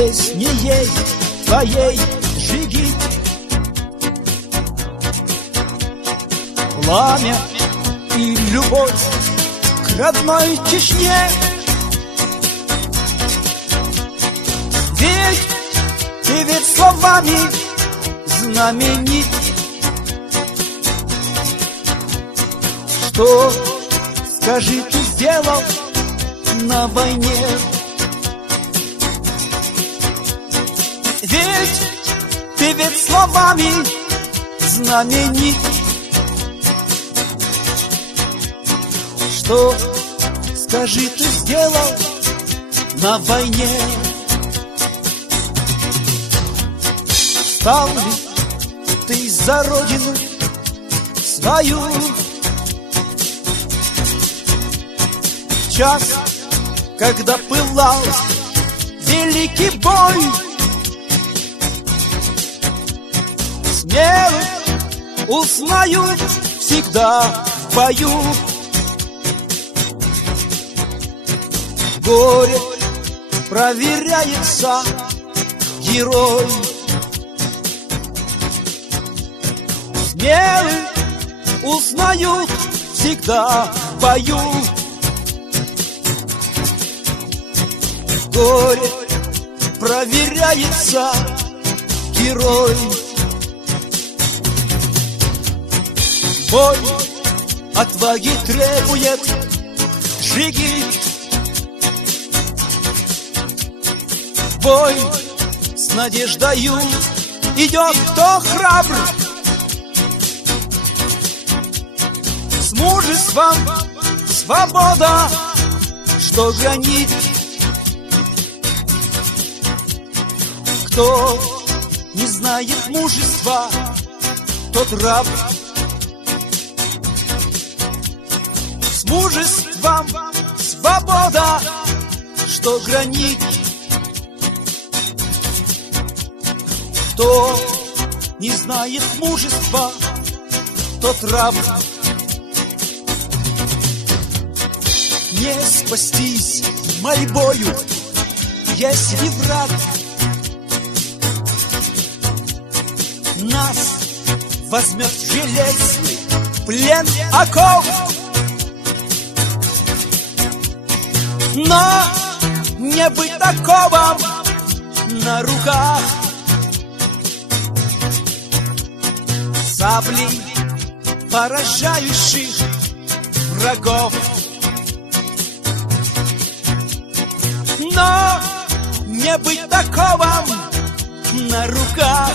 песни ей твоей Джигит. Пламя и любовь к родной Чечне. Ведь словами знаменит. Что, скажи, ты сделал на войне? Ведь словами знаменит. Что, скажи, ты сделал на войне? Стал ли ты за родину свою? Час, когда пылал великий бой, смелых узнают всегда в бою. Горе проверяется герой. Смелых узнают всегда в бою. Горе проверяется герой. Бой отваги требует Джигит. Бой с надеждою идет кто храбр. С мужеством свобода, что гранит. Кто не знает мужества, тот раб. С мужеством свобода, что гранит. Кто не знает мужества, тот раб. Не спастись мольбою, если враг нас возьмет в железный плен оков. Но не быть таковым на руках. Саблей поражающих врагов. Но не быть таковым на руках.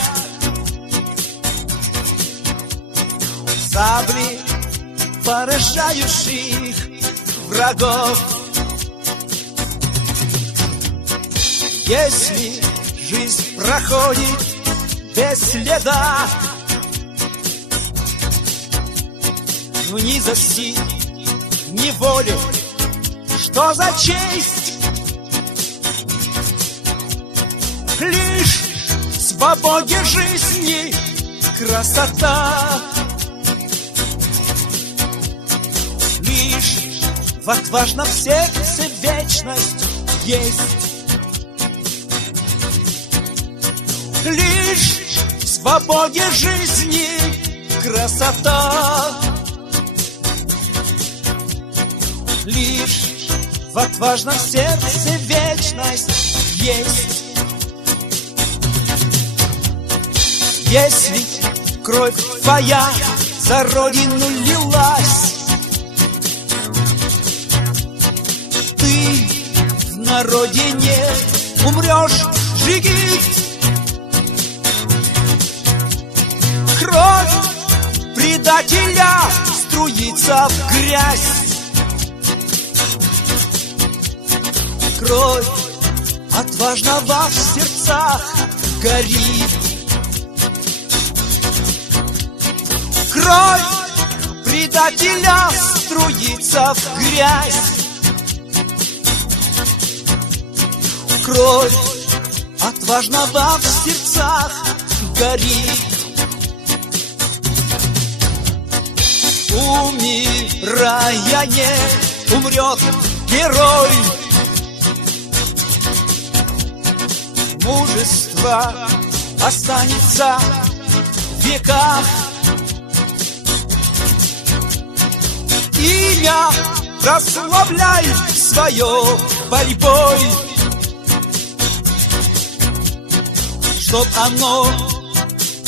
Сабли поражающих врагов. Если жизнь проходит без следа, в низости, в неволе, что за честь? Лишь в свободе жизни красота. Лишь в отважном сердце вечность есть. Лишь в свободе жизни красота. Лишь в отважном сердце вечность есть. Если кровь твоя за родину лилась, ты на родине умрешь, Джигит. Кровь предателя струится в грязь. Кровь отважного в сердцах горит. Кровь предателя струится в грязь. Кровь отважного в сердцах горит. Умирая не умрет герой. мужества останется в веках. Имя прославляй свое борьбой, чтоб оно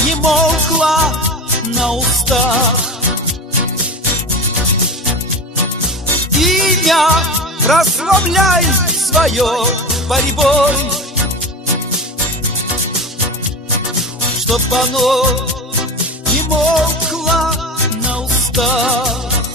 не молкло на устах. Имя прославляй свое борьбой, чтоб оно не молкло на устах.